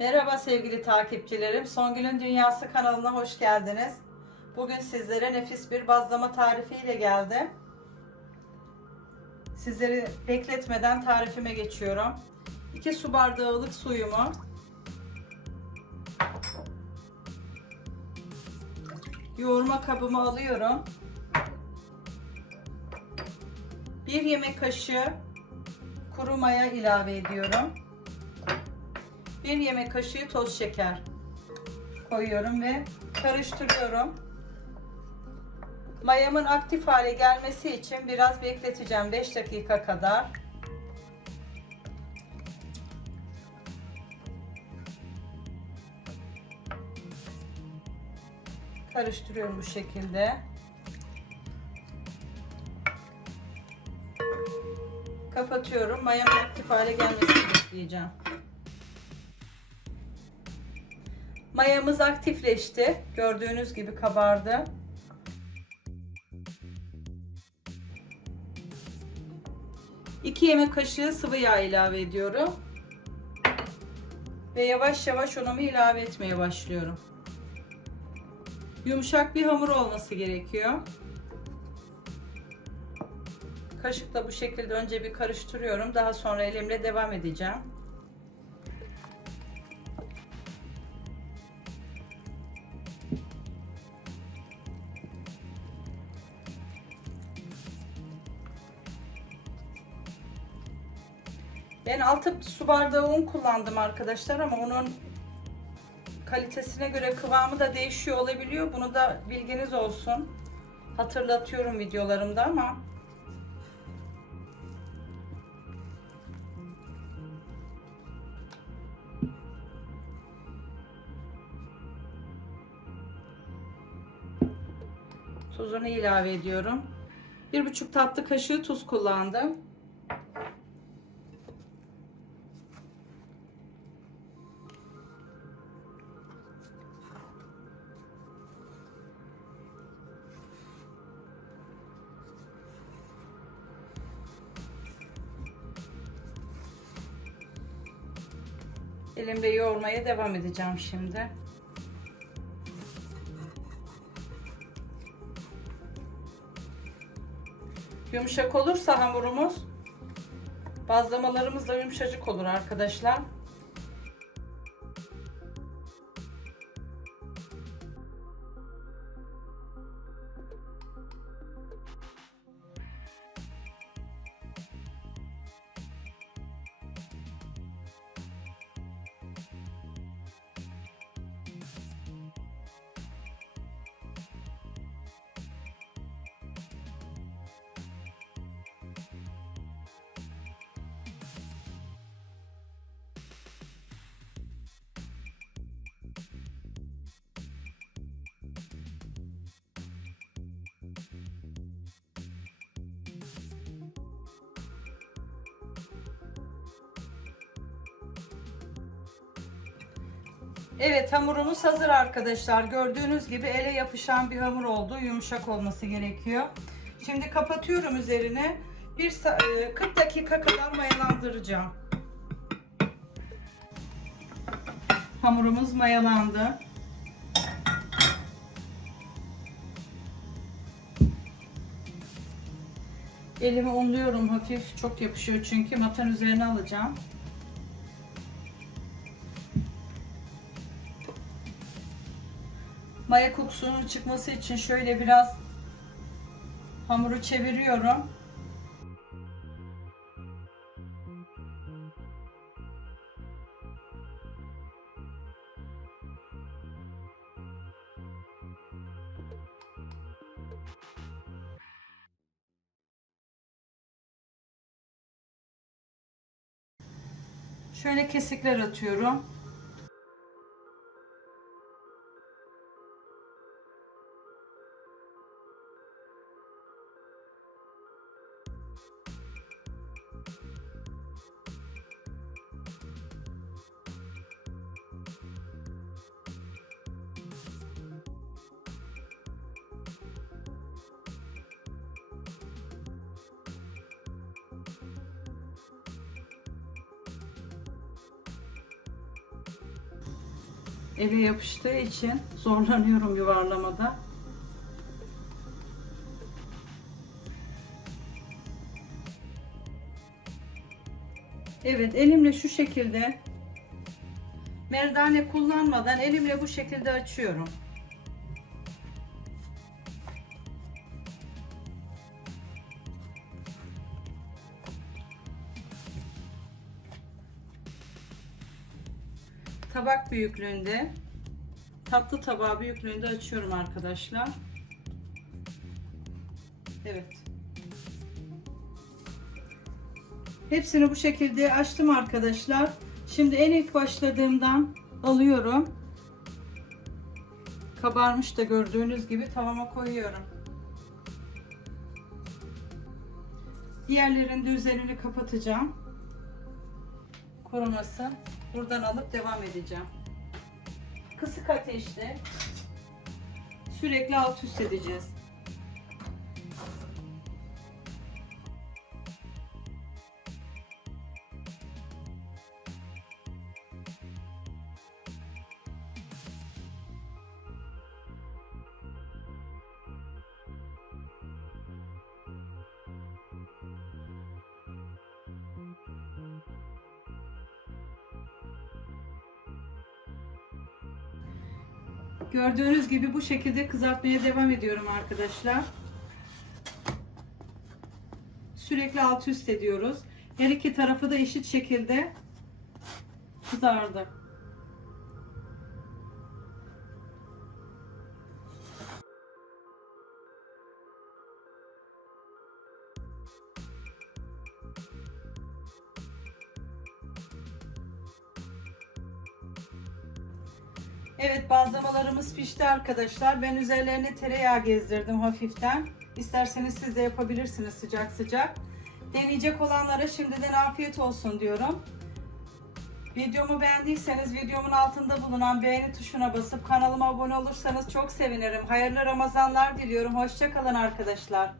Merhaba sevgili takipçilerim. Songül'ün Dünyası kanalına hoş geldiniz. Bugün sizlere nefis bir bazlama tarifi ile geldim. Sizleri bekletmeden tarifime geçiyorum. 2 su bardağı ılık suyumu yoğurma kabıma alıyorum. 1 yemek kaşığı kuru maya ilave ediyorum. 1 yemek kaşığı toz şeker koyuyorum ve karıştırıyorum. Mayamın aktif hale gelmesi için biraz bekleteceğim 5 dakika kadar. Karıştırıyorum bu şekilde. Kapatıyorum. Mayamın aktif hale gelmesini bekleyeceğim. Mayamız aktifleşti. Gördüğünüz gibi kabardı. İki yemek kaşığı sıvı yağ ilave ediyorum. Ve yavaş yavaş unumu ilave etmeye başlıyorum. Yumuşak bir hamur olması gerekiyor. Kaşıkla bu şekilde önce bir karıştırıyorum. Daha sonra elimle devam edeceğim. Ben 6 su bardağı un kullandım arkadaşlar ama onun kalitesine göre kıvamı da değişiyor olabiliyor. Bunu da bilginiz olsun. Hatırlatıyorum videolarımda ama tuzunu ilave ediyorum. Bir buçuk tatlı kaşığı tuz kullandım. Elimde yoğurmaya devam edeceğim şimdi. Yumuşak olursa hamurumuz bazlamalarımız da yumuşacık olur arkadaşlar. Evet hamurumuz hazır arkadaşlar. Gördüğünüz gibi ele yapışan bir hamur oldu. Yumuşak olması gerekiyor. Şimdi kapatıyorum üzerine. Bir 40 dakika kadar mayalandıracağım. Hamurumuz mayalandı. Elimi unluyorum hafif. Çok yapışıyor çünkü matanın üzerine alacağım. Maya kokusunun çıkması için şöyle biraz hamuru çeviriyorum. Şöyle kesikler atıyorum. eve yapıştığı için zorlanıyorum yuvarlamada. Evet elimle şu şekilde merdane kullanmadan elimle bu şekilde açıyorum. Tabak büyüklüğünde tatlı tabağı büyüklüğünde açıyorum arkadaşlar. Evet. Hepsini bu şekilde açtım arkadaşlar. Şimdi en ilk başladığımdan alıyorum. Kabarmış da gördüğünüz gibi tavama koyuyorum. Diğerlerinin de üzerini kapatacağım. Kuruması. Buradan alıp devam edeceğim. Kısık ateşte sürekli alt üst edeceğiz. Gördüğünüz gibi bu şekilde kızartmaya devam ediyorum arkadaşlar. Sürekli alt üst ediyoruz. Her iki tarafı da eşit şekilde kızardı. Evet bazlamalarımız pişti arkadaşlar. Ben üzerlerine tereyağı gezdirdim hafiften. İsterseniz siz de yapabilirsiniz sıcak sıcak. Deneyecek olanlara şimdiden afiyet olsun diyorum. Videomu beğendiyseniz videomun altında bulunan beğeni tuşuna basıp kanalıma abone olursanız çok sevinirim. Hayırlı Ramazanlar diliyorum. Hoşçakalın arkadaşlar.